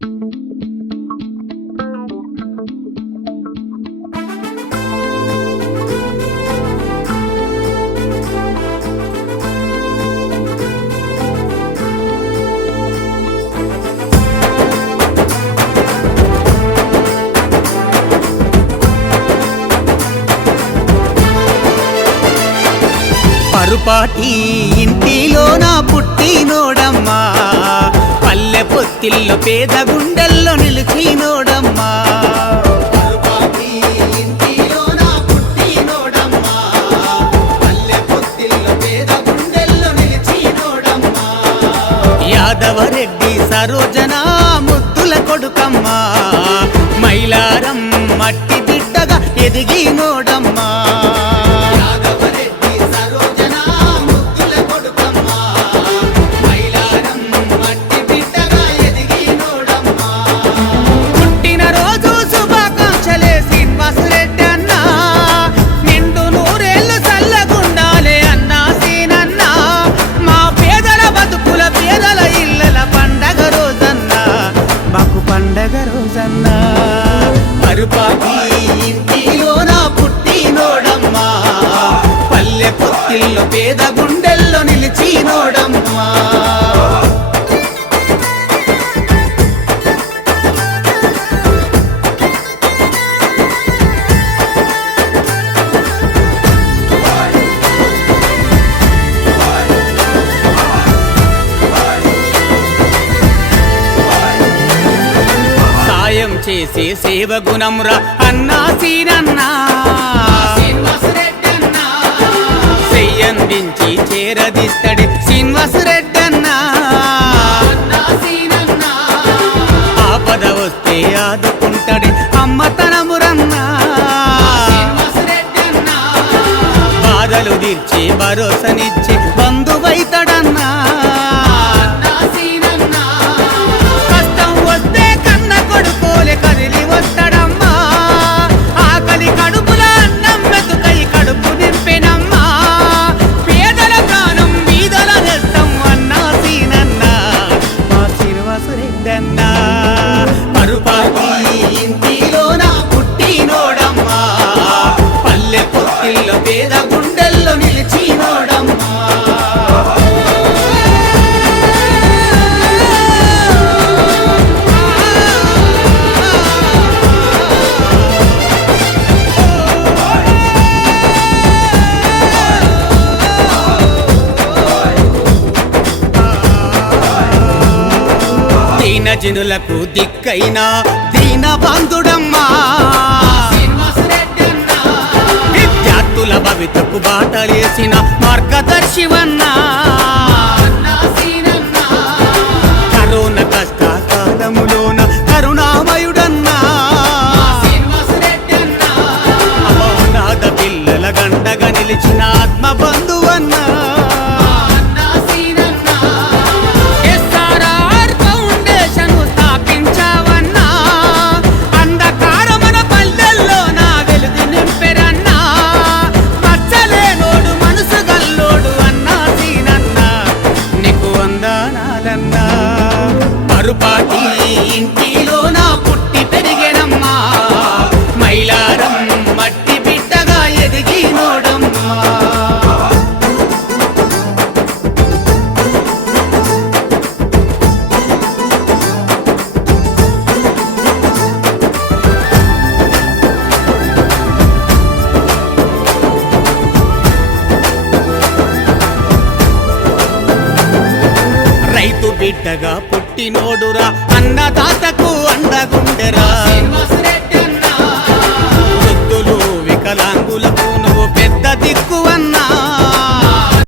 పరుపాటి ఇంటిలో పాటి ఇంటిలో నా పుట్టినోడమ్మా పల్లె పొత్తిల్లో పేద గుండెల్లో నిలిచినోడమ్మా యాదవరెడ్డి సరోజన ముద్దుల కొడుకమ్మా. మైలారం మట్టి బిడ్డగా ఎదిగినోడమ్మా పేద గుండెల్లో నిలిచినోడమ్మా సాయం చేసే సేవ గుణంరా అన్నా సీనన్నా. చెయ్యందించి చేరదిస్తడి శ్రీనివాసరెడ్డన్నా ఆపద వస్తే ఆదుకుంటాడు అమ్మతనమురన్నా బాధలు తీర్చి భరోసనిచ్చి శ్రీనివాసరెడ్డన్నా పరుపాటి ఇంటిలో నా పుట్టినోడమ్మా. పల్లె పొత్తిల్లో పేద దీన దిక్కైనా దీన బంధుడమ్మా విద్యార్థుల భవితకు బాటలేసిన మార్గదర్శివన్నా. మరుపాటి ఇంటిలో నా బిడ్డగా పుట్టినోడురా. అన్నదాతకు అండగుండెరా